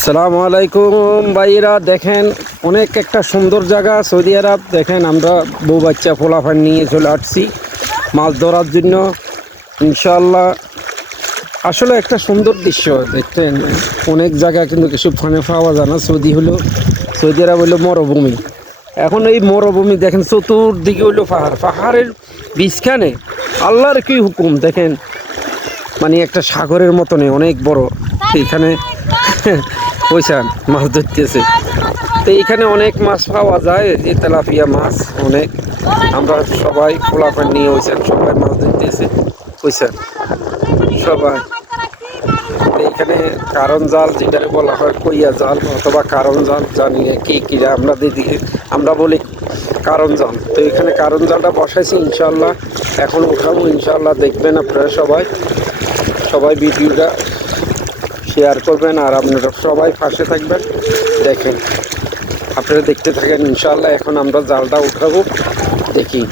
সালাম আলাইকুম ভাইরা দেখেন অনেক একটা সুন্দর জায়গা, সৌদি আরব। দেখেন আমরা বউ বাচ্চা ফোলাফান নিয়ে চলে আসছি মাছ ধরার জন্য। ইনশাল্লাহ আসলে একটা সুন্দর দৃশ্য দেখতেন অনেক জায়গা কিন্তু কিছু ফানে পাওয়া যায় না। সৌদি হলো, সৌদি আরব হলো মরুভূমি। এখন এই মরুভূমি দেখেন, চতুর্দিকে হলো পাহাড়। পাহাড়ের বীজখানে আল্লাহর কি হুকুম? দেখেন মানে একটা সাগরের মতনে অনেক বড়। এখানে পয়সান মাছ ধরতেছে। তো এখানে অনেক মাছ পাওয়া যায় যে তেলাপিয়া মাছ অনেক। আমরা সবাই ফোলাফান নিয়ে হয়েছেন সবাই মাছ ধরতেছে পয়সান সবাই। এখানে কারণ জাল যেটাকে বলা হয় কইয়া জাল অথবা কারণ জাল, জানি না কি আমরা দিদি আমরা বলি কারণ জাল। তো এখানে কারণ জালটা বসাইছি ইনশাল্লাহ এখন উঠাবো ইনশাল্লাহ দেখবেন আপনারা সবাই। সবাই ভিডিওটা শেয়ার করবেন আর আপনারা সবাই পাশে থাকবেন। দেখেন, আপনারা দেখতে থাকেন ইনশাল্লাহ এখন আমরা জালটা উঠাবো। দেখি।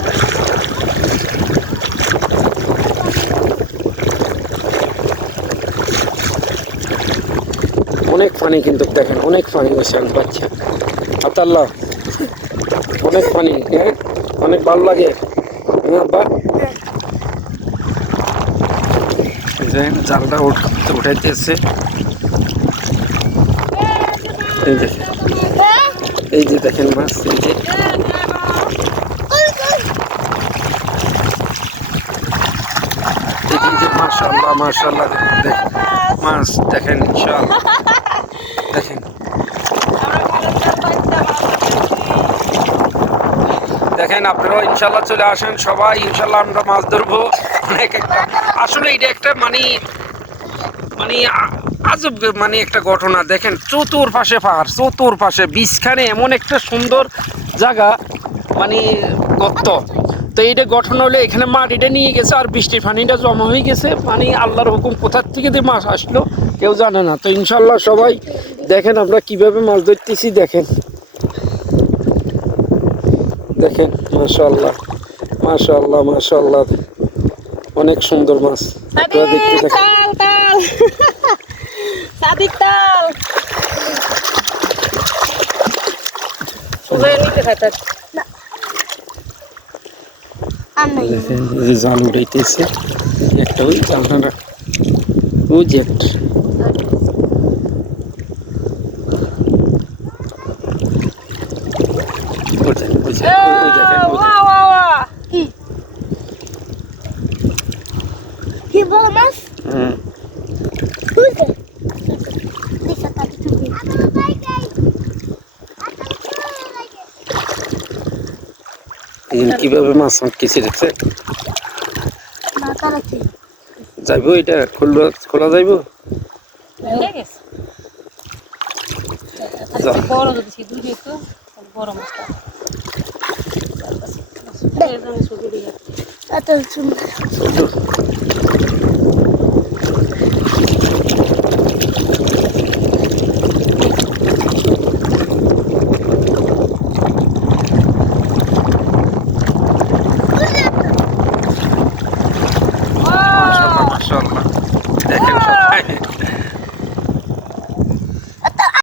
অনেক পানি কিন্তু দেখেন, অনেক পানি হয়েছে বাচ্চা আতাল্লাহ, অনেক পানি হ্যাঁ? অনেক ভালো লাগে। হ্যাঁ বা যে জালটা উঠ- উঠাইতেছে এই দেখেন এই যে দেখেন মাছ এই যে। মাশাল্লাহ মাশাল্লাহ, দেখেন মাছ দেখেন, ইনশাল্লাহ। দেখেন। দেখেন আপনারাও। ইনশাল্লাহ চলে আসেন সবাই। ইনশাল্লাহ আমরা মাছ ধরবো। অনেক একটা আসলে এটা একটা মানে মানে আজব মানে একটা ঘটনা। দেখেন চতুর পাশে পাহাড় চতুর পাশে বীজখানে এমন একটা সুন্দর জায়গা মানে গর্ত। তো এইটা গঠন হলে, এখানে মাটিটা নিয়ে গেছে আর বৃষ্টির পানিটা জমা হয়ে গেছে। মানে আল্লাহর হুকুম কোথার থেকে যে মাছ আসলো কেউ জানে না। তো ইনশাল্লাহ সবাই দেখেন আমরা কীভাবে মাছ ধরতেছি, দেখেন। দেখেন মাশাল্লাহ মাশাল্লাহ মাশাল্লাহ অনেক সুন্দর মাছ। আপনারা দেখতে সাদিক থাকেন তাল তাল। সাদিক তাল। দেখেন জাল উঠাইতেছে। একটা ওই জালটা ওই যে একটা ওই দেখেন, ওই যে- ওই- ওই দেখেন, ওই দেখেন। কি বল মাছ হুম, কীভাবে মাছ না তারাতে যাইব এটা খোলা খোলা যাইব? গেছে। যা। বড় যদি বড় মাছটা এত সুন্দর।